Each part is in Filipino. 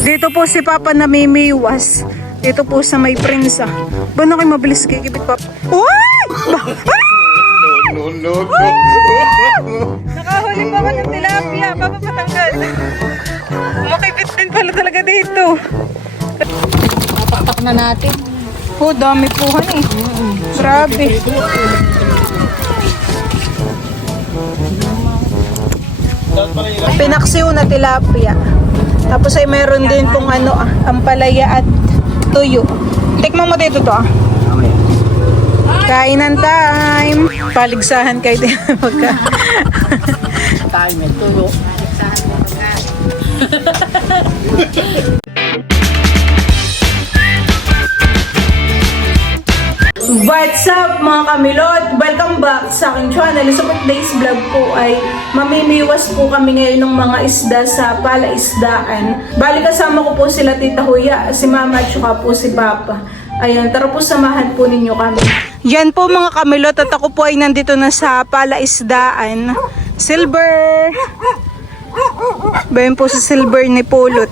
Dito po si Papa namimiwas. Dito po sa may prinsa. Ba na kayo mabilis kikipit, Papa? Uy! No. Nakahuli pa ka ng tilapia. Papa, patanggal. Makipit din pala talaga dito. Tapak na natin. Oh, dami puhan eh. Grabe. Pinaksiw na tilapia. Tapos ay meron din pong ampalaya at tuyo. Tikman mo dito to Kainan time. Paligsahan kayo din magka. Tayo may tulo. What's up mga kamilot? Welcome back sa aking channel. Sa today's vlog po ay mamimiwas po kami ngayon ng mga isda sa palaisdaan. Bali kasama ko po sila Tita Huya, si Mama at saka po si Papa. Ayun, tara po samahan po ninyo kami. Yan po mga kamilot at ako po ay nandito na sa palaisdaan. Silver! Bayan po sa Silver ni Pulot.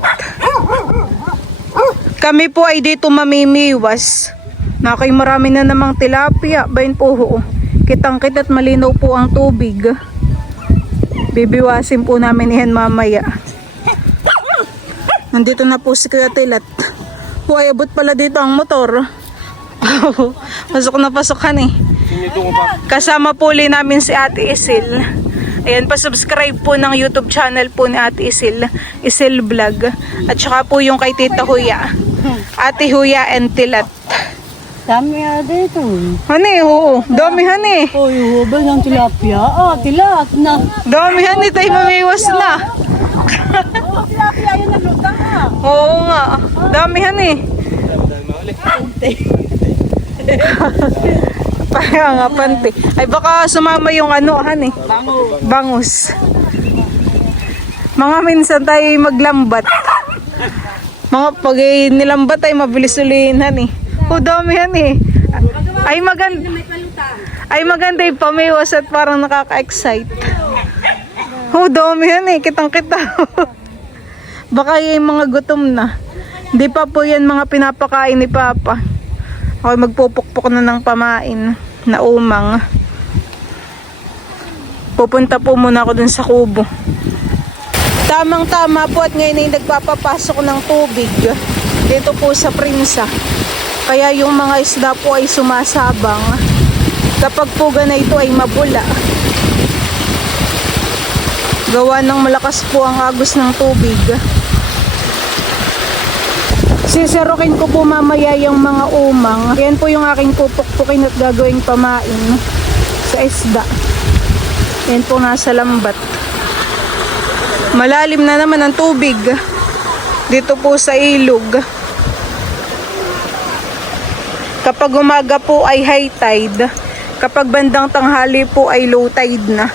Kami po ay dito mamimiwas. Nakay marami na namang tilapia. Bayan po ho. Kitang-kita at malinaw po ang tubig. Bibiwasin po namin yan mamaya. Nandito na po si Kuya Tilat. Huwag abot pala dito ang motor. Pasok na pasokan eh. Kasama po ulit namin si Ate Isil. Ayan, pa-subscribe po ng YouTube channel po ni Ate Isil. Isil Vlog. At saka po yung kay Tita Huya. Ate Huya and Tilat. Dami nga dito. Hani, oo. Dami hani. Oh, yung hubal ng tilapia. Ah, tilat na. Dami hani, tayo mamiwas na. Oh, tilapia yun naglutang ha. Oo nga. Dami hani. Kaya nga, pante. Ay baka sumama yung hani. Bangus. Mga minsan tayo maglambat. Mga pag nilambat ay mabilis ulihin hani. Oh, dami hani. Ay maganda yung pamiwas at parang nakaka-excite. Oh, dami hani. Kitang-kita. Baka yung mga gutom na. Hindi pa po yan mga pinapakain ni Papa. Ako magpupukpok na ng pamain na umang. Pupunta po muna ako dun sa kubo. Tamang-tama po at ngayon ay nagpapapasok ng tubig dito po sa Prinsa. Kaya yung mga isda po ay sumasabang. Kapag po ganay ito ay mabula. Gawa ng malakas po ang agos ng tubig. Siserokin ko po mamaya yung mga umang. Yan po yung aking pupukpukin at gagawing pamain sa isda. Yan po nasa lambat. Malalim na naman ang tubig dito po sa ilog. Kapag umaga po ay high tide. Kapag bandang tanghali po ay low tide na.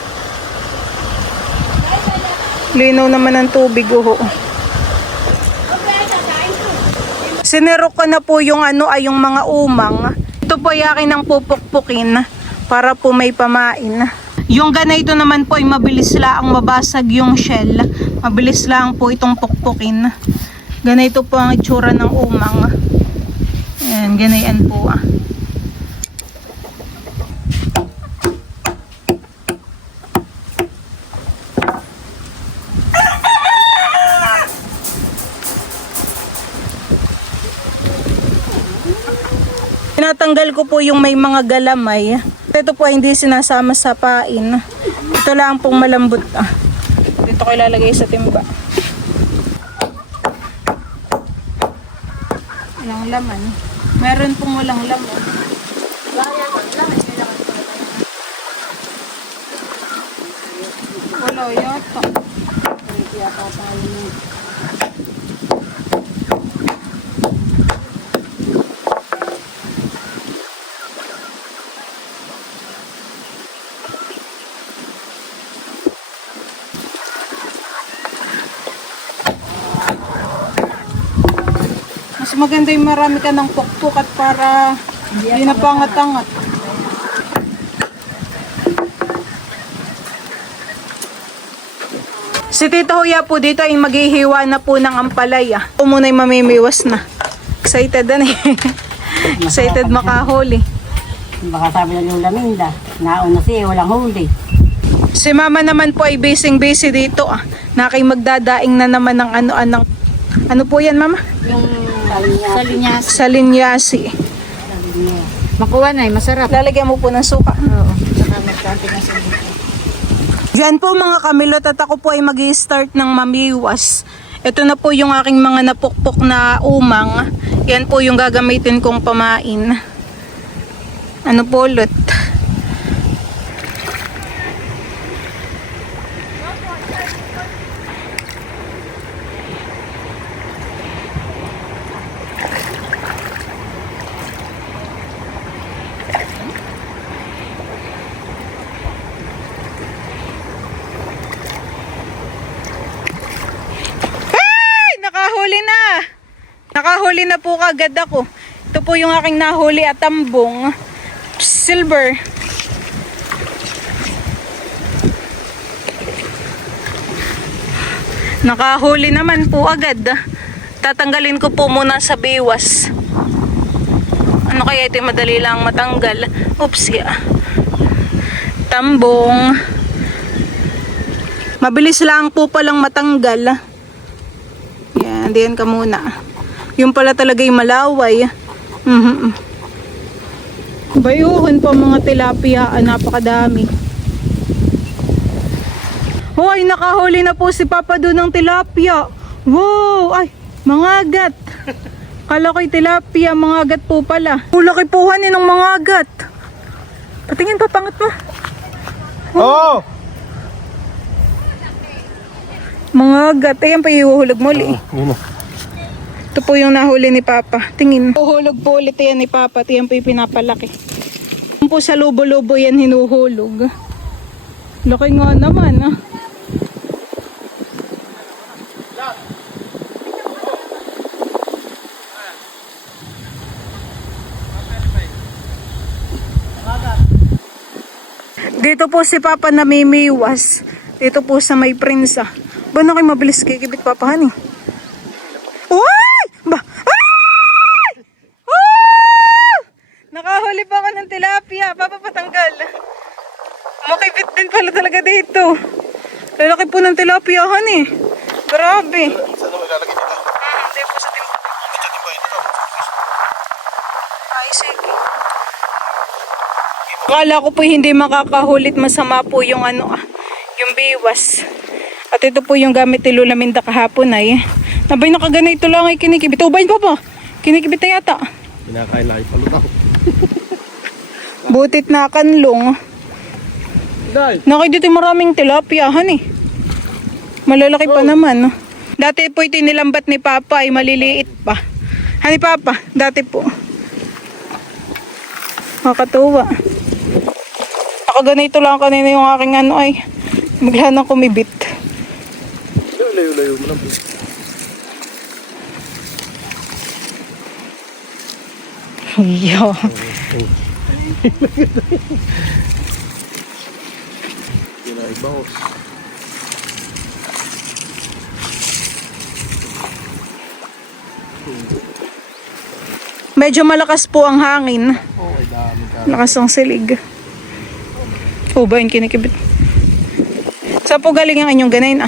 Linaw naman ang tubig ho. Sinero ko na po yung yung mga umang. Ito po ay akin ang pupukpukin para po may pamain. Yung ganito naman po ay mabilis lang mabasag yung shell. Mabilis lang po itong pukpukin. Ganito po ang itsura ng umang. Ayan, ganayan po Tinatanggal ko po yung may mga galamay. Ito po ay hindi sinasama sa pain. Ito lang pong malambot. Dito ko ilalagay sa timba. Walang laman. Meron pong walang laman. Wala yata. Mas maganda yung marami ka ng pukpuk at para hindi na pangat-angat. Si Tita Huya po dito ay maghihiwa na po ng ampalaya. Ako muna ay mamimiwas na. Excited na eh. Excited makahuli. Baka sabi ng Lola Minda, nauna siya, walang huli. Si Mama naman po ay busy dito ah. Magdadaing na naman ng ano po yan Mama? Yung salinyas. Salinyasi. Makuha na masarap. Lalagyan mo po ng suka. Oo. Saka magkanti ng salinyas. Diyan po mga kamilot at ako po ay mag-i-start ng mamiwas. Ito na po yung aking mga napukpok na umang. Yan po yung gagamitin kong pamain. Ano po ulit? Nakahuli na. Nakahuli na po kagad ako. Ito po yung aking nahuli at tambong. Silver. Nakahuli naman po agad. Tatanggalin ko po muna sa biwas. Ano kaya ito madali lang matanggal? Oops ya. Tambong. Mabilis lang po palang matanggal. Yan, diyan ka muna. Yung pala talaga yung malaway. Bayuhan po mga tilapia. Napakadami. Hoy, nakahuli na po si Papa doon ng tilapia. Wow! Ay, mga agat. Kala ko'y tilapia, mga agat po pala. Laki po hanin ng mga agat. Patingin pa, pangat mo. Oo! Mga agat. Ayan pa ihuhulog mo ulit. Yun o. Ito po yung nahuli ni Papa. Tingin. Huhulog po ulit yan ni Papa. Ito yan po yung pinapalaki. Yan po sa lubo-lubo yan hinuhulog. Laki nga naman ah. Dito po si Papa namimiwas. Dito po sa may prinsa. Ba na kayo mabilis kikibit papahan eh. Uy! Ba? Ay! Ah! Nakahuli pa ako ng tilapia. Papa patanggal. Makibit din pala talaga dito. Lalaki po ng tilapia han eh. Grabe. Saan mo ilalagay dito? Hindi po sa timba. Sa timba dito. Ay, sige. Akala ko po hindi makakahulit, masama po yung yung biwas. At ito po yung gamit ni Lola Minda kahapon ay. Nabay nakaganito lang ay kinikibit. Ubayin pa ba? Kinikibit na yata. Kinakain lang ipalutaw. Butit na kanlong. Dahil. Nakay dito maraming tilapiahan eh. Malalaki pa naman. No? Dati po itinilambat ni Papa ay maliliit pa. Hani Papa, dati po. Makatuwa. Nakaganito lang kanina yung aking ay. Bigla nang kumibit. Layo-layo mo lang po. Yo. Yun na ibaw. Medyo malakas po ang hangin. Oo, ay dami ka. Lakas ang silig. Oh, ba yung kinikibit? Saan po galing ang inyong ganayin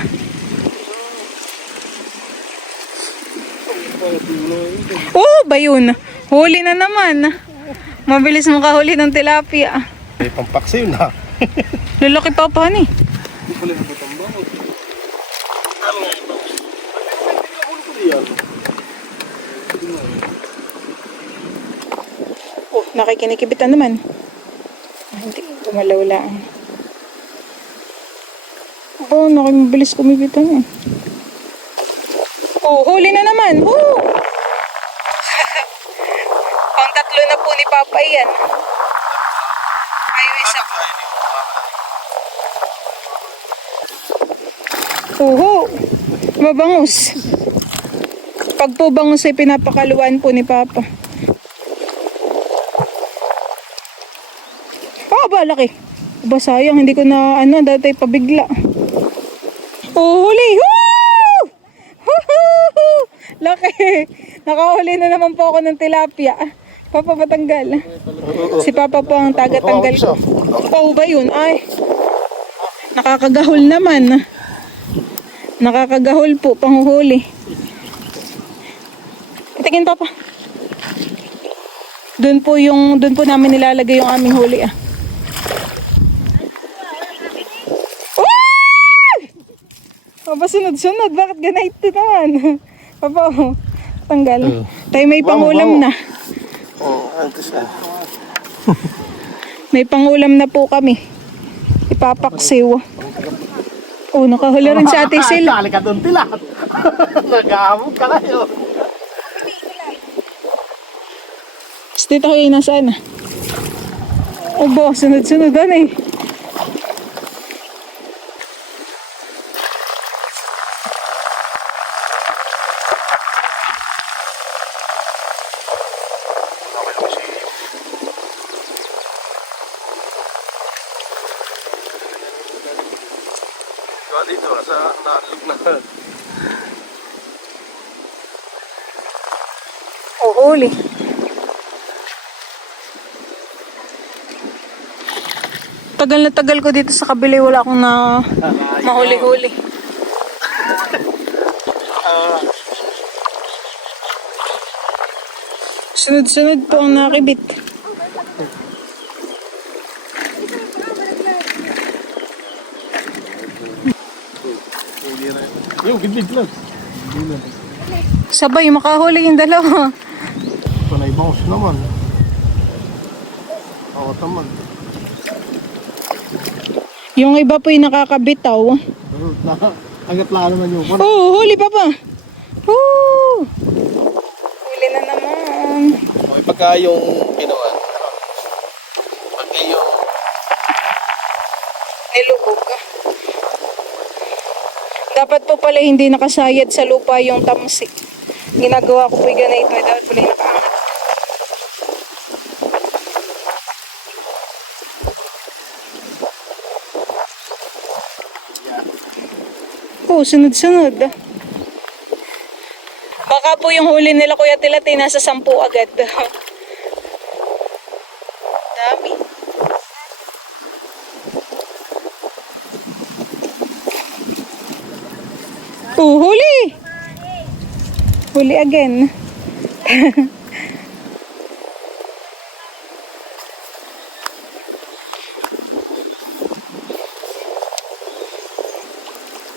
Oh, ba yun? Huli na naman. Mabilis makahuli ng tilapia. May pampaksi yun ha. Lalaki pa pa ni. Hindi pala nabatambang. Oh, nakikinikibitan naman. Hindi, gumalaw lang. Oh, nakimabilis kumibitan eh. Oh, huli na naman. Oh! Pang tatlo na po ni Papa yan. Ay, isa. Oho! Mabangus. Pag po bangus ay pinapakaluan po ni Papa. Oh, ba, laki. Ba, sayang. Hindi ko na, dati pabigla. Oh, huli. Nakahuli na naman po ako ng tilapia. Papa, patanggal. Si Papa po ang taga-tanggal ko. Oo ba yun? Ay, nakakagahol naman. Nakakagahol po, panghuhuli. Tingin, Papa. Doon po namin nilalagay yung aming huli, ah. Papa, sunod-sunod. Bakit ganito naman? Papa, oh, tanggal. Tayo may pangulam na. Oo, antes na. May pangulam na po kami. Ipapaksiw. Oh, nakahuli rin sa Ate Sil. Dali ka doon tilat. Nag-aamog ka kayo. Dito kayo nasaan? Obo, sunod-sunod doon eh. Dito, sa nalog na. Oh, huli. Tagal na tagal ko dito sa kabili, wala akong na mahuli-huli. Sunod-sunod po ang nakibit. Yung gidlig lang. Sabay, makahuli yung dalawa. Panay bangus naman. Awat naman. Yung iba po yung nakakabitaw. Pero agad lang naman yung pan. Oh, huli pa pa. Oh! Huli na naman. Okay, pagka yung ginawa. Pagka yung Nilubog. Dapat po pala hindi nakasayad sa lupa yung tamsi. Ginagawa ko po yung ganito. Dapat pala yung nakaangat. Oh, sunod-sunod. Baka po yung huli nila Kuya Tilati nasa 10 agad. Dami. Oh, huli! Huli again.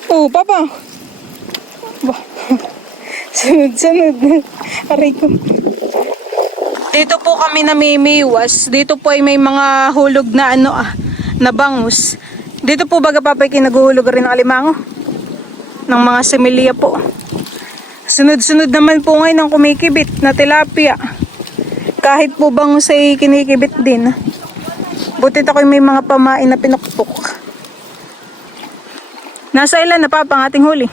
Oh, Papa. Bah. Sunod-sunod. Aray ko. Dito po kami namimiwas. Dito po ay may mga hulog na na bangus. Dito po baga Papa kinaguhulog rin ng alimango. Ng mga similya po. Sunod-sunod naman po ngayon ang kumikibit na tilapia. Kahit po bangus ay kinikibit din. Butit ako may mga pamain na pinukpok. Nasa ilan na Papa ang ating huli?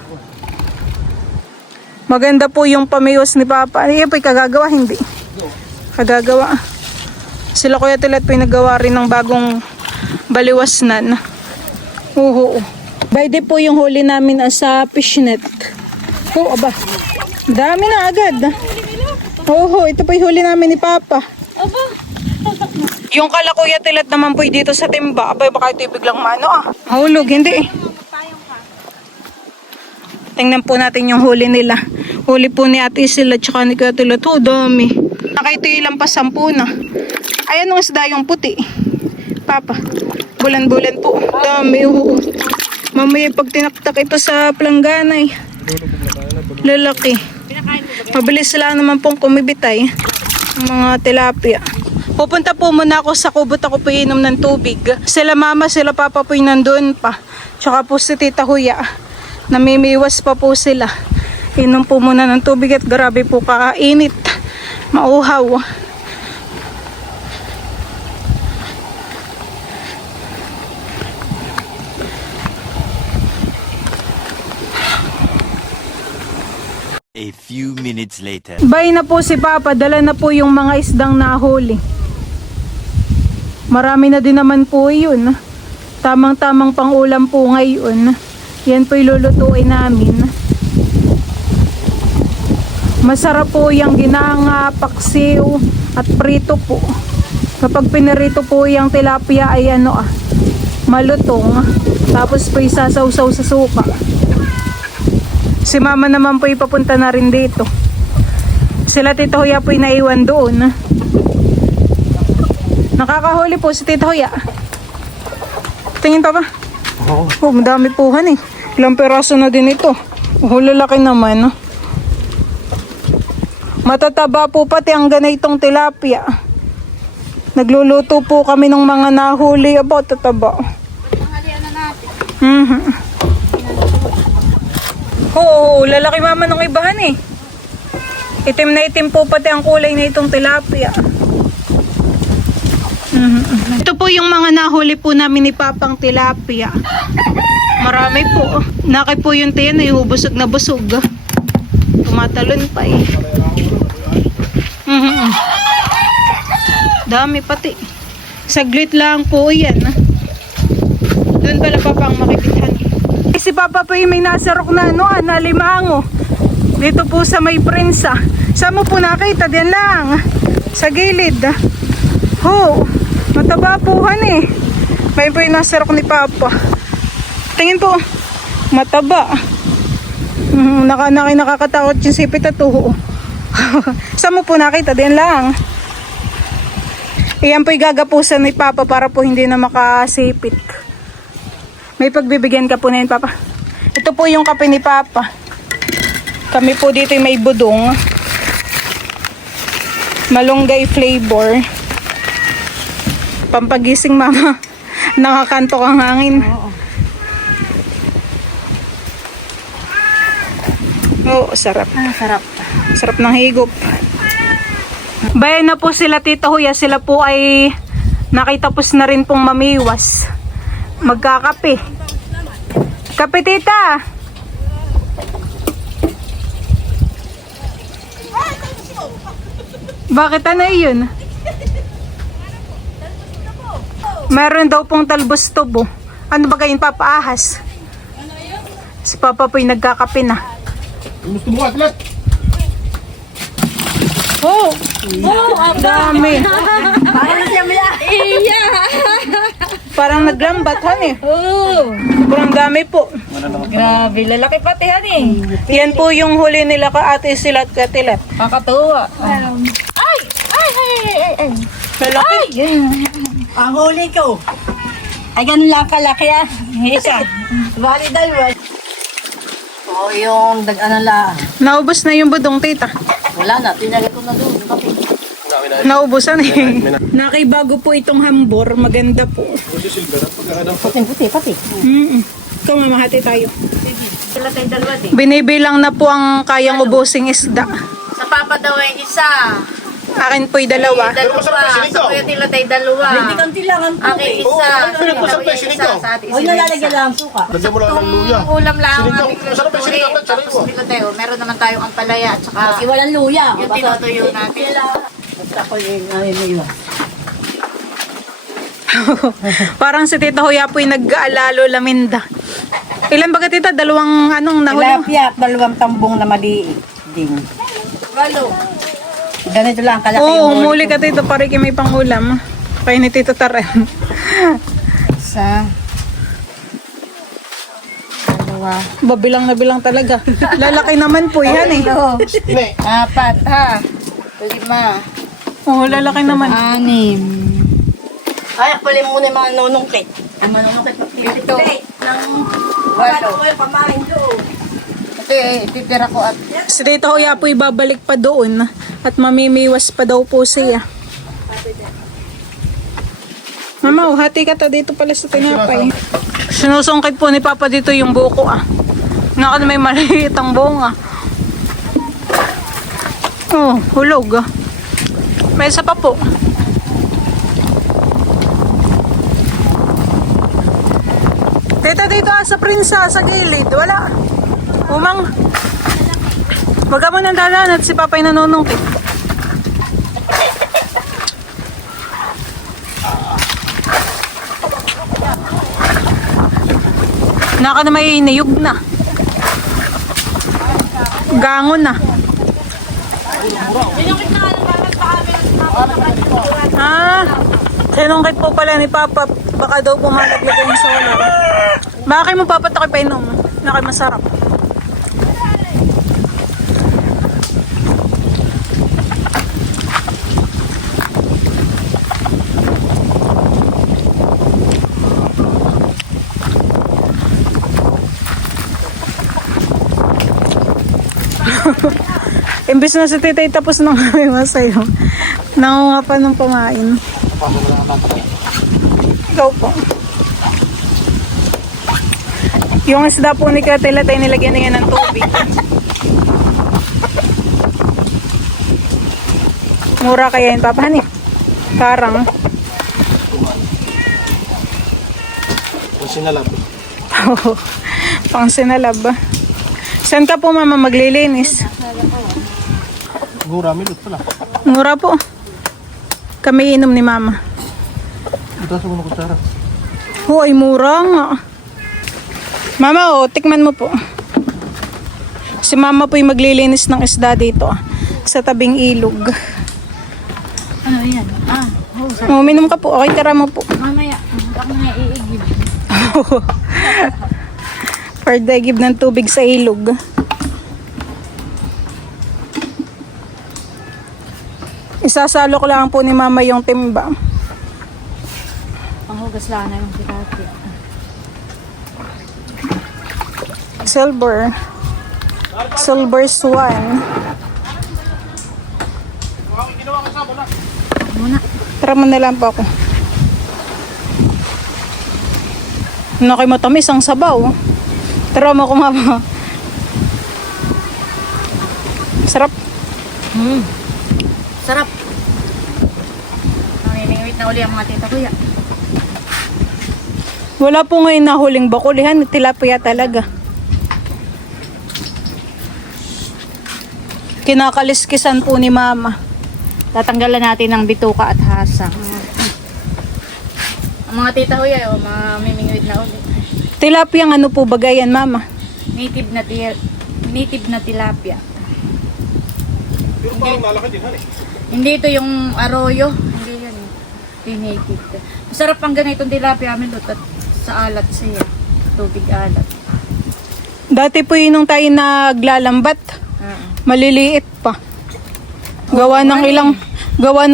Maganda po yung pamiwas ni Papa. Ay, po'y kagagawa, hindi. Kagagawa. Sila Kuya Tilat po'y nagawa rin ng bagong baliwasnan. Oo. Bayde po yung huli namin sa fishnet. Oo, aba. Dami na agad. Oo, ito po yung huli namin ni Papa. Aba. Yung kala Kuya Tilat naman po dito sa timba. Abay, baka ito biglang hulog, hindi eh. Tingnan po natin yung huli nila. Huli po ni Ate Sila at saka ni Kuya Tilat. Oh, dami. Nakaito ilang pa 10 na. Ayan ang isda yung puti. Papa. Bulan-bulan po. Dami. Oo. Mamaya pag tinaktak ito sa planggana lalaki. Mabilis lang naman pong kumibitay. Mga tilapia. Pupunta po muna ako sa kubot. Ako po inom ng tubig. Sila mama, sila papa po nandun pa. Tsaka po si Tita Huya. Namimiwas pa po sila. Inom po muna ng tubig at grabe po kakainit. Mauhaw. A few minutes later. Bay na po si Papa, dala na po yung mga isdang nahuli. Marami na din naman po yun. Tamang-tamang pangulam po ngayon. Yan po ilulutuin namin. Masarap po yung ginanga, paksiw at prito po. Kapag pinirito po yung tilapia ay malutong. Tapos po isasawsaw sa suka. Si mama naman po ipapunta na rin dito. Sila Tita Huya po naiwan doon. Nakakahuli po si Tita Huya. Tingin pa ba? Oh, madami puhan eh. Ilang peraso na din ito. Oh, lalaki naman. Matataba po pati ang ganitong tilapia. Nagluluto po kami ng mga nahuli. About tataba. Oo, lalaki mama ng ibahan eh. Itim na itim po pati ang kulay na itong tilapia. Ito po yung mga nahuli po namin ni Papang tilapia. Marami po. Naki po yung tiyan ay busog na busog. Tumatalon pa eh. Dami pati. Saglit lang po yan. Doon pala Papang makikithan. Si Papa po yung may nasarok na na limango. Dito po sa may prensa. Saan mo po nakita? Diyan lang. Sa gilid. Mataba puhan eh. May po yung nasarok ni Papa. Tingin po. Mataba. Nakakatakot yung sipit at tuho. Saan mo po nakita? Diyan lang. Iyan po yung gagapusan ni Papa para po hindi na makasipit. May pagbibigyan ka po na yun, Papa. Ito po yung kape ni Papa. Kami po dito yung may budong. Malunggay flavor. Pampagising, Mama. Nakakantok ang hangin. Oo, sarap. Sarap. Sarap ng higop. Bayan na po sila Tita Huya. Sila po ay nakitapos na rin pong mamiwas. Magkakape. Kape, Tita. Bakit ano yun? Meron daw pong talbos tubo. Ano ba kayo papaahas? Si Papa po'y nagkakape na. Gusto mo atlet? Dami. Parang siya maya. Parang naglambat, han eh. Sobrang dami po. Grabe, lalaki pati yan eh. Yan po yung huli nila ka Ate Silat Katilat. Kakatuwa. Malaki. Ang huli ko. Ay, ganun lang kalaki ah. Isa. Bali dalawa. Oo, yung dag-ano lang. Naubos na yung budong, Tita. Wala na, tinagay ko na doon. Kape. Naubusan eh. Nakibago po itong hambor. Maganda po. Puting-puti, pati. Ikaw, mamahati tayo. Sila tayo dalawa din. Binibilang na po ang kayang ubusing isda. Sa papa daw ay isa. Akin po'y dalawa. Dalawa. Sa kuya tila tayo dalawa. Hindi kanti lang ang akin isa. Masarap pa yung sinigaw. Huwag nalalagyan lang ang suka. Lagyan mo lang ng luya. Ulam lang ang Sinigaw. ating Masarap yung sinigaw. Tayo. Meron naman tayong ampalaya at saka walang luya. Yung tinutuyo natin. Basta ko yung luya. Parang si Tita Huya po'y nag-aalalo laminda. Ilan ba ka, Tita? Dalawang nahuli? Tilapia at dalawang tambong na maliit din. Walo. Ganito lang kalaki Oo, umuli ka, Tita. Pare may pangulam. Kaya ni Tita Taren. Isa. Dalawa. Babilang na bilang talaga. Lalaki naman po yan eh. Apat ha. Lima. Oo, lalaki naman. Anim. Ay, pala muna yung mga nunungkit. Ang mga nunungkit. Ito. Walo. Ito titira ko at Si Tita Huya po ibabalik pa doon at mamimiwas pa daw po siya. Mama, hati ka ta dito pala sa tinapay. Sinusungkit po ni Papa dito yung buko Naka may maliit ang bunga. Oh, hulog May isa pa po. Tita, dito sa prinsa, sa gilid. Wala. Umang. Wag ka mo nang dalan at si Papay nanunungkit. Naka na may niyog na. Gangon na. Sinungkit na ano ba sa amin at Ah, sinungkit po pala ni Papa. Baka daw pumalaglag yung solar. Bakit mo papatakip pa inom? Nakay masarap. Imbis na si Titay tapos nang kami masayo. Nangunga pa ng pamain. Ikaw po. Yung isda po ni Katela tayo nilagyan na yan ng tubig. Mura kaya yun, Papa Hani? Karang. Kung sinalab. Pang sinalab. Saan ka po mama maglilinis? Gura, milot pala. Mura po. Kami inom ni mama. Ito sa mga kutsara. Oh, ay mura nga. Mama, oh, tikman mo po. Si mama po yung maglilinis ng isda dito sa tabing ilog. Ano yan? Ah, Uminom ka po. Okay, tara mo po. mamaya. Ako na iigib. For the give ng tubig sa ilog. Isasalo ko lang po ni mama yung timba. Panghugas lang na yung tilapia. Silver. Silver swan. Muna. Tara mo na lang po ako. Ano kayo matamis ang sabaw? Tara mo kumama. Sarap. Sarap. Nanginingwit na uli ang mga tita kuya. Wala po ngayon nahuling bakulihan. Tilapia talaga. Kinakaliskisan po ni mama. Tatanggalan natin ng bituka at hasang. Ang mga tita kuya, mamimingwit na uli. Tilapia ano po bagayan mama? Native na tilapia. Pero parang lalaki din, han eh. Hindi ito yung arroyo. Hindi yan. Ito yung native. Masarap ang ganitong tilapia amin at sa alat siya. Tubig alat. Dati po yun nung tayo naglalambat. Maliliit pa. Gawa ng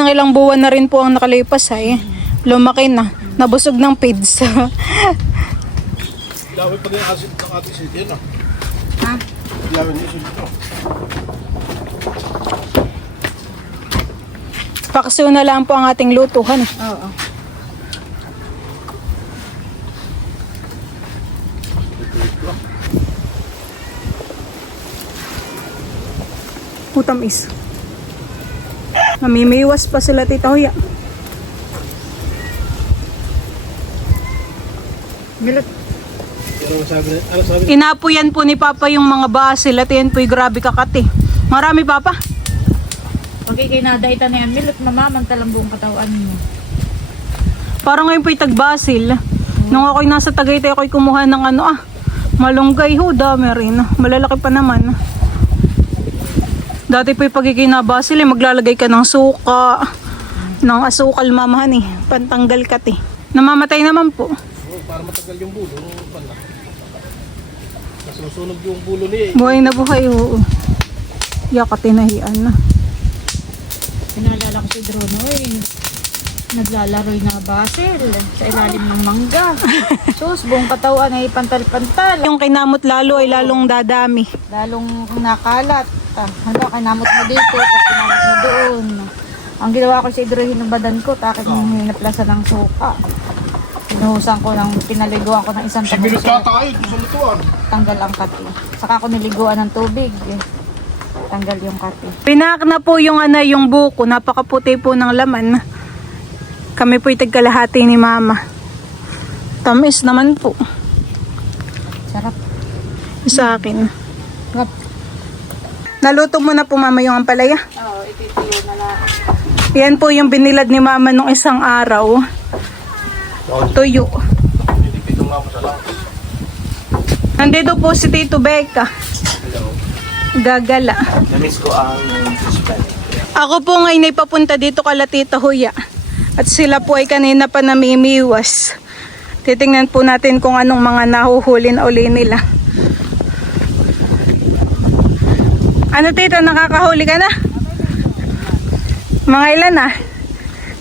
ilang buwan na rin po ang nakalipas ay. Lumaki na. Nabusog ng pids. Dami pa din ang asin ng ating silid, no? Ha? Dami niya silid, no? Paksiw na lang po ang ating lutuhan. Oo. Utamis. Namimiwas pa sila tita Hoya. Milot. Ano sabi? Inapuyan po ni Papa yung mga basil at yan po'y grabe kakati. Marami Papa. Pag ikinadaita na yan, milot mamamantalang buong katawan mo. Parang ngayon po'y tagbasil. Nung ako'y nasa Tagaytay ako'y kumuha ng malunggay ho, dami rin. Malalaki pa naman. Dati po'y pag ikinabasil maglalagay ka ng suka, ng asukal mamahan pantanggal kati. Namamatay naman po. Para matagal yung bulo, pala. Nasusunog yung bulo niya eh. Buhay na buhay ho. Yaka tinahian na. Pinalala ko si Dronoy. Naglalaroy na basil sa ilalim ng mangga. Sus, buong katawan ay pantal-pantal. Yung kinamot lalo ay lalong dadami. Lalong nakalat. Ano, kinamot mo dito, tapos kinamot mo doon. Ang ginawa ko si Dronoy, hinubadan ko, takit yung hinaplasan ng suka. Pinuhusan ko ng, pinaliguan ko ng isang Minot tabuso. tayo, gusto mo tuwan. Tanggal ang kati. Saka ko niliguan ng tubig. Tanggal yung kati. Pinak na po yung yung buko, napakaputi po ng laman. Kami po'y tagkalahati ni Mama. Tamis naman po Sarap. sa akin. Sarap. Naluto mo na po Mama yung ampalaya. Oo, ititiyo na lang. Yan po yung binilad ni Mama nung isang araw. Tuyo. Pinipitong nga mo sa lang. Nandito po si Tito Becca. Gagala. Namiss ko ang suspend. Ako po ngayon ay papunta dito kala Tita Huya. At sila po ay kanina pa namimiwas. Titingnan po natin kung anong mga nahuhuli na uli nila. Ano tita, nakakahuli ka na? Mga ilan na?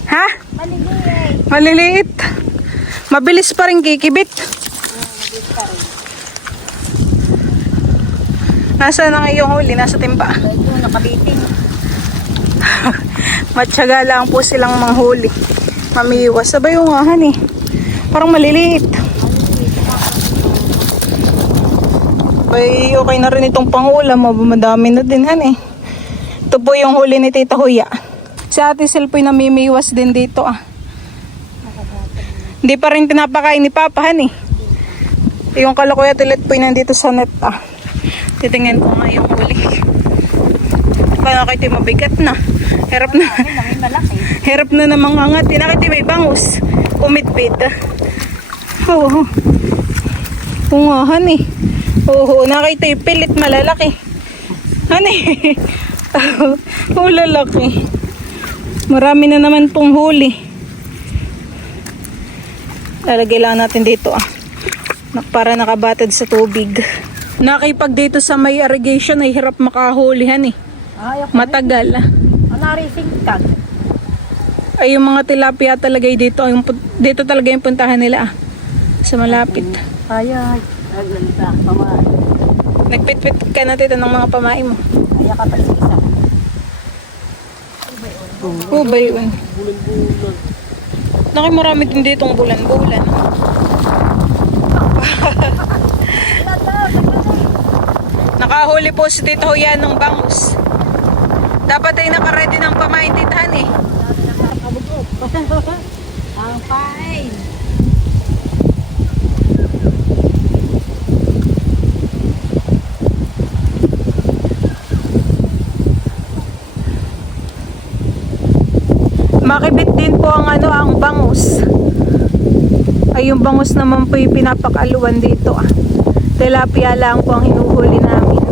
Ha? Maliliit. Mabilis pa rin kikibit. Nasa na ngayong huli? Nasa timba? Ito, nakabitin. Matyaga lang po silang manghuli. Mamiwas. Sabay yung ahan eh. Parang maliliit. Bay, okay na rin itong pangulam. Madami na din han eh. Ito po yung huli ni Tita Huya. Si Ate Sil po'y namimiwas din dito ah. Hindi pa rin pinapakain ni Papa han eh. Yung kalakuya tilit po'y nandito sa net ah. Titingnan ko nga yung huli. Kaya kayo mabigat na. Hirap na. Hirap na namang angat. Tinakit may bangus. Umitbit. Oo. Oo nga, honey. Oo, nakita yung pilit malalaki. Honey. Oo, lalaki. Marami na naman pong huli. Lalagay lang natin dito ah. Para nakabatid sa tubig. Nakipag dito sa may irrigation ay hirap makahulihan eh. Matagal. Narising tag. Ay yung mga tilapia talaga dito, dito talaga yung puntahan nila ah. Sa malapit. Ay. Nagpitpit ka na tita ng mga pamain mo. Kaya ka pa isa. Oh, ba yun? Laki marami din ditong bulan-bulan. Nakahuli po si Tita Huya ng bangus. Dapat ay nakaready ng pamain titahan eh. Ang fine. Makibit din po ang ang bangus. Ay yung bangus naman po yung pinapakaluan dito ah. Tilapia lang po ang hinuhuli namin.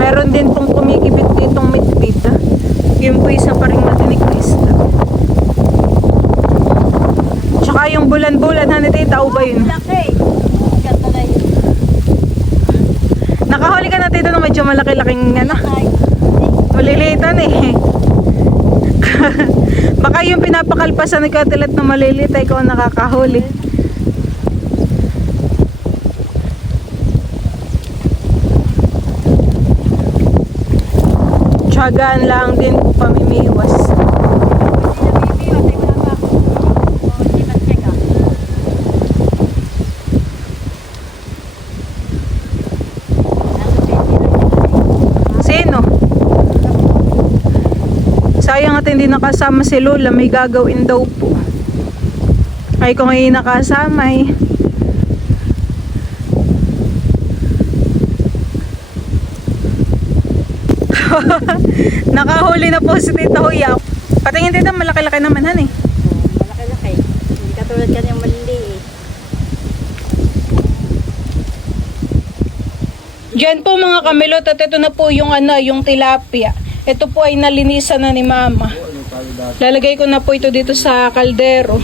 Meron din pong kumikibit ditong mitbit. Yun po isa pa rin matinik na isda. Tsaka yung bulan-bulan, hani tita, o ba yun? Laki. Ganda na yun. Nakahuli ka na tita na medyo malaki-laking malilitan eh. Baka yung pinapakalpasan ni Katilat na maliliit ay ikaw ang nakakahuli. Tsagaan lang din po pamimiwas. Sino? Sayang at hindi nakasama si Lola, may gagawin daw po. Ay kung ay nakasama eh. Nakahuli na po si Tita Huya. Patingin tita, malaki-laki naman han eh. Malaki-laki. Hindi katulad ka niyang maliliit. Diyan po mga kamilot at ito na po yung yung tilapia. Ito po ay nalinisan na ni Mama. Lalagay ko na po ito dito sa kaldero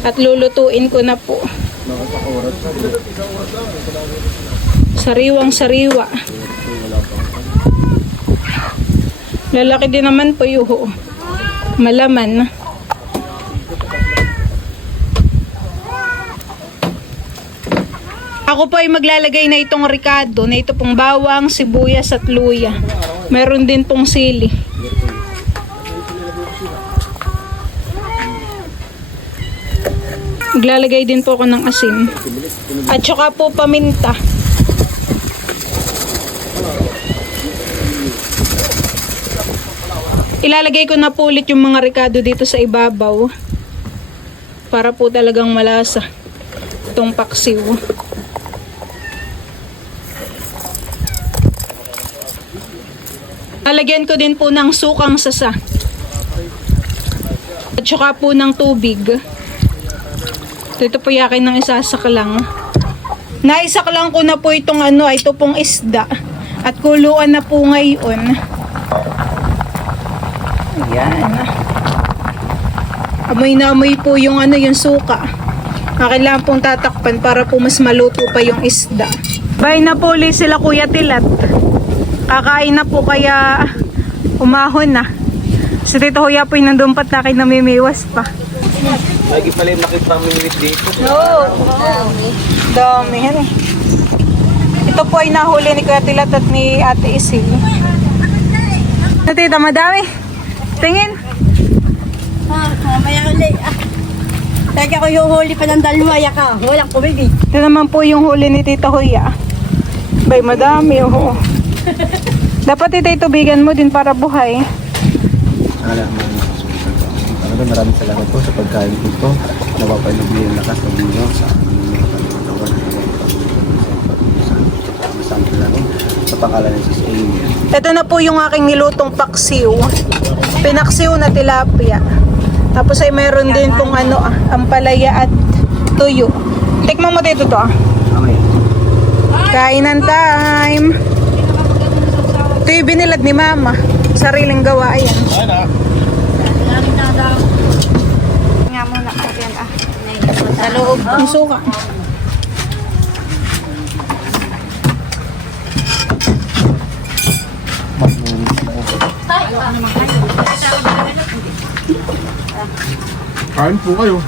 at lulutuin ko na po. Sariwang sariwa. Lalaki din naman po yung malaman. Ako po ay maglalagay na itong ricado, na ito pong bawang, sibuyas at luya. Meron din pong sili. Maglalagay din po ako ng asin. At saka po paminta. Ilalagay ko na po ulit yung mga ricado dito sa ibabaw. Para po talagang malasa itong paksiw. Lalagyan ko din po ng sukang sasa. At saka po ng tubig. Ito po yakin ng isasaka lang. Naisak lang ko na po itong ano, ito pong isda. At kuluan na po ngayon. Ayan. Amoy na amoy po yung ano, yung suka. Kailangan pong tatakpan para po mas maluto pa yung isda. Bye na po ulit sila Kuya Tilat. Kakain na po kaya umahon na. Si Tito Huya po yung nandun pat na kayo namimiwas pa. Lagi pala yung makipamimit dito. Oo. Dami yan eh. Ito po ay nahuli ni Kuya Tilat at ni Ate Isil. Tita, madami. Tingin. Mamaya ulit. Teka ko yung huli pa ng dalawa, yaka. Walang kumigi. Ito naman po yung huli ni Tita Huya. Bay, madami. Oo. Dapat ito tubigan mo din para buhay. Maraming salamat po sa pagkain dito. Napapalubi yung lakas ng inyo sa aming mga katawan. Sa pangalan ng Sis Amy. Ito na po yung aking nilutong paksiw. Pinaksiw na tilapia. Tapos ay meron din pong ano, ampalaya at tuyo. Tikman mo dito to. Okay. Kainan time. Ito yung binilad ni Mama. Sariling gawa yan. Nga muna. Ayan, sa loob. Ang suka. Kain po kayo.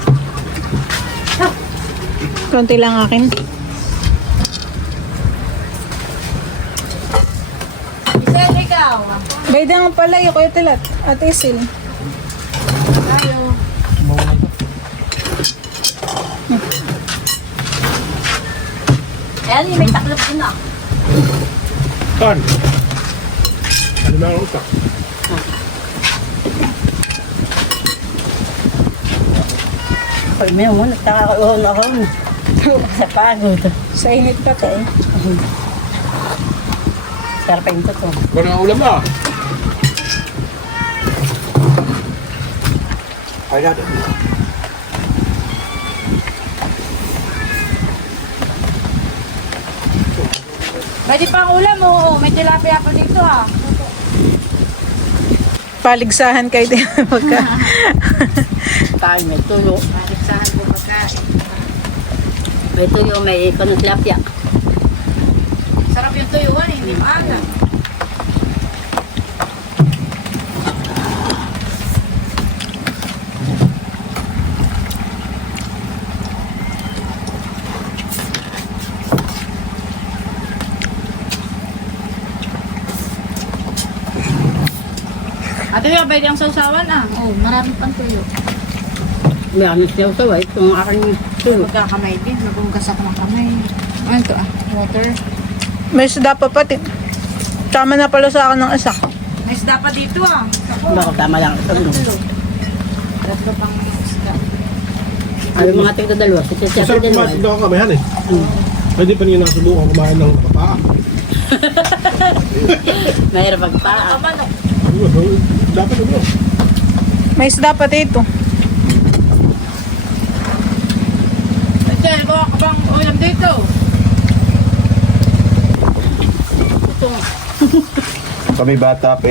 Konti lang akin. Isel, ikaw. Baydang pala yung Kuya Tilat. Ate Isil. Ayan, may taklop din na. Kan. Ano na ang utak? Pag may mo, nagtakakaroon ako. Sa pagod. Sa init pa to eh. Sarapin ko to. Wala ang ulam na. Ay, natin. Pwede pang ulam, oo. May tilapia pa dito, ah. Paligsahan kayo din magka. Kain, may tuyo. Paligsahan ko pagkain. May tuyo, may kanong tilapia. Sarap yung tuyuan, hindi maaga. Ate, pwede ang sausawan ah. Oo, marami pang tuyo. May ano siya sa white, kung aking tuyo. Magkakamay din, nagugas ako ng kamay. Ano to ah? Water. May isda pa pati. Tama na pala sa akin ng isa. May isda pa dito ah. Baka tama lang ito. No? Tatlo pang isda. Ay, mga tigda dalawa. Si Chef Masarap din kumain daw ang kamayan eh. Pwede pa niyo nasubukan kumain ng paa. Mahirap magpaa. Dapat ano? May isda pa dito. Ate, bawa ka bang ulam dito? Kami bata pa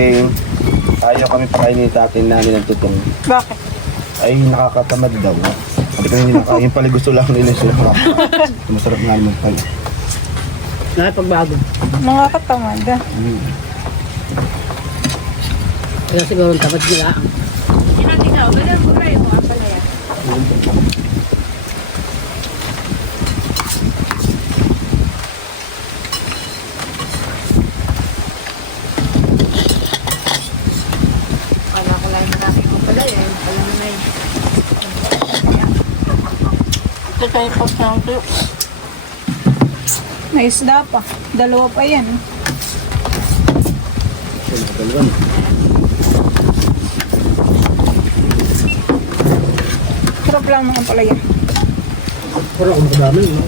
ayaw kami pakainin sa atin namin ng tutong. Bakit? Ay nakakatamad daw. Hindi kami nakain pala gusto lang nila sila. Masarap nga naman pala. Nakapagbago. Mga katamad ah. Kaya siguro ang tamad nila. Hinati ka, ganyan ko kayo mga palaya. Wala ko lang marami ko palaya. Alam mo na yun. Ito tayo pagkakang tuyo. May isda pa. Dalawa pa yan. Sarap lang naman pala yan. Para kung madami, no?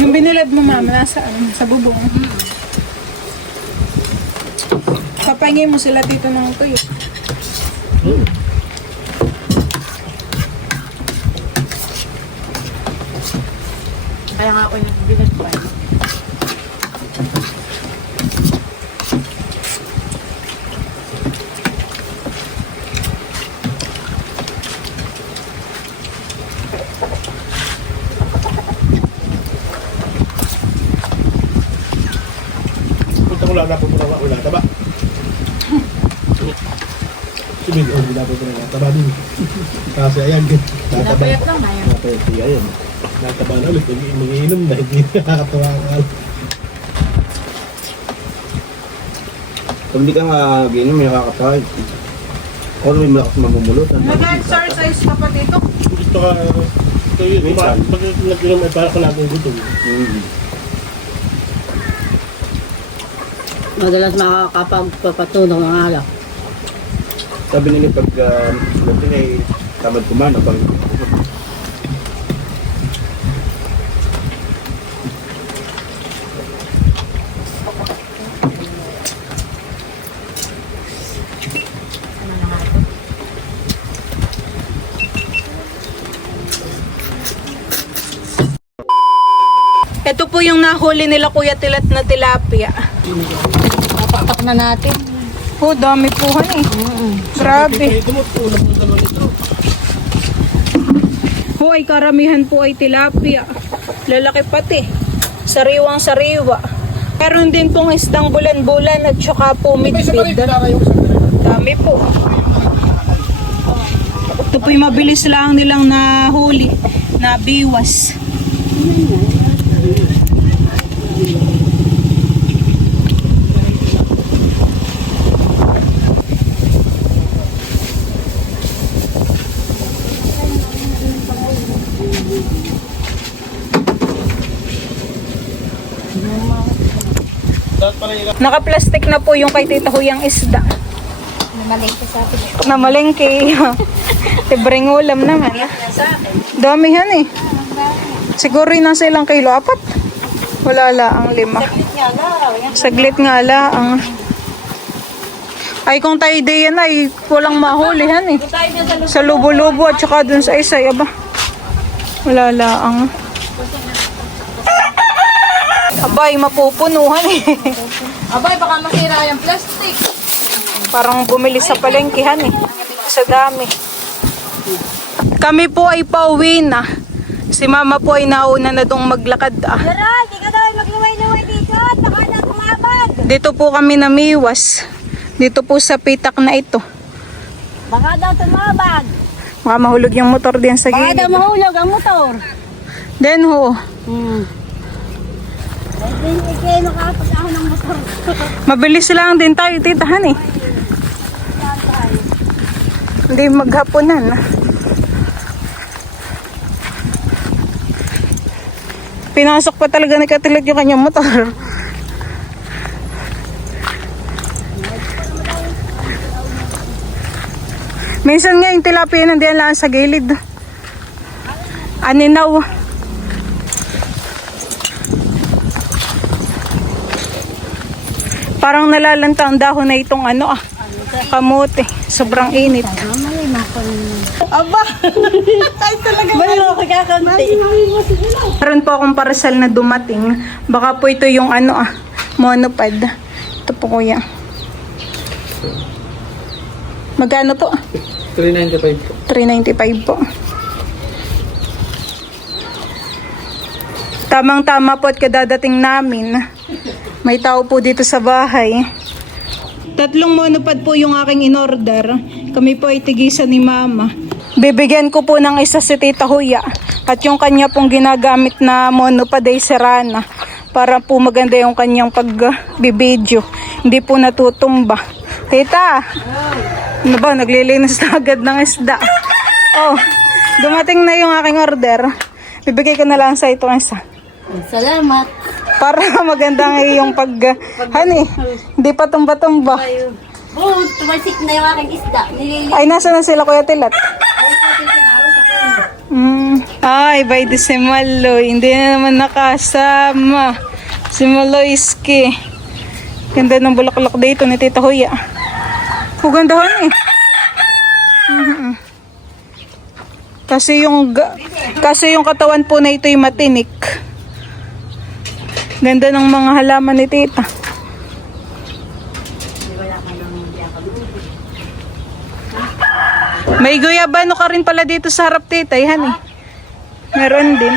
Yung binilad mo mama, nasaan? Sa bubong. Papangin mo sila dito ng tuyo. Kaya nga ako yung bigat ko. Punta ko lang na punta ko wala taba. Sabihin ko wala po na taba din. Kasi ayan tataba. Napayat lang na yun. Napayat ayan. Nataba na ulit mag-iinom na hindi nakakatawa ka. Pag hindi ka mag-inom, may nakakatawa. O may malakas mamumulot. Nag-exercise ka pa dito? Gusto ka ito yun. Minsan. Pag nag-inom ay para ka lagong gutom. Madalas makakapagpapatunog ng alak. Sabi nila pag natin ay tamad kumana. Pag Ito po yung nahuli nila Kuya Tilat na tilapia. Napakpak na natin. Oh, dami po han eh. Grabe. Oh, ay karamihan po ay tilapia. Lalaki pati. Sariwang sariwa. Meron din pong istang bulan-bulan at saka po midfeed. Dami po. Ito po yung mabilis lang nilang nahuli. Nabiwas. Naka-plastic na po yung kay Tita Huyang isda. Namalengke sa atin. Na malengke. Libreng ulam naman. Damihan eh. Siguro rin nasa ilang kilo. 4? Wala ang 5. Saglit nga lang. Ay kung tayo day yan ay walang mahulihan eh. Sa lubo-lubo at saka dun sa isa. Aba. Wala ang. Abay, mapupunuhan eh. Abay, baka masira yung plastic. Parang bumili sa palengkihan eh. Sa dami. Kami po ay pauwi na. Si mama po ay nauna na dong maglakad ah. Tara, di ka daw magluway-luway dito at baka na tumabag. Dito po kami namiwas. Dito po sa pitak na ito. Baka daw tumabag. Baka mahulog yung motor din sa Baka daw gilid. mahulog ang motor. Then ho, Hindi makapag-ahon ng motor. mabilis lang din tayo titahan eh. Hindi maghapunan. Pinasok pa talaga ni Katilag yung kanyang motor. Minsan nga yung tilapia nandiyan lang sa gilid. Aninaw. Parang nalalanta ang dahon na itong kamote. Sobrang init. Aba! Ay talaga. Meron po akong parcel na dumating. Baka po ito yung monopod. Ito po kuya. Magkano po? 395 po. 395 po. Tamang-tama po at kadadating namin. May tao po dito sa bahay. 3 monopod po yung aking in-order. Kami po ay tigisan ni mama. Bibigyan ko po ng isa si Tita Huya. At yung kanya pong ginagamit na monopod ay Serrana. Para po maganda yung kanyang pagbibideo. Hindi po natutumba. Tita! Ano ba? Naglilinis na agad ng isda. Oh, dumating na yung aking order. Bibigay ko na lang sa ito isa. Salamat. Para magandang iyong hindi pa tumba-tumba. Oh, tumasik na yung aking isda. Ay, nasa na sila Kuya Tilat? Ay, by the si Maloy. Hindi na naman nakasama. Si Maloyski. Ganda ng bulaklak dito ni Tita Huya. Gandahan eh. Kasi yung katawan po na ito ay matinik. Ganda ng mga halaman ni tita. May guyabano ka rin pala dito sa harap, tita. Yan eh. Meron din.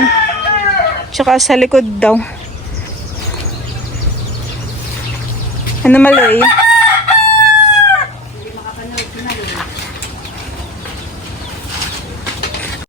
Tsaka sa likod daw. Ano mali?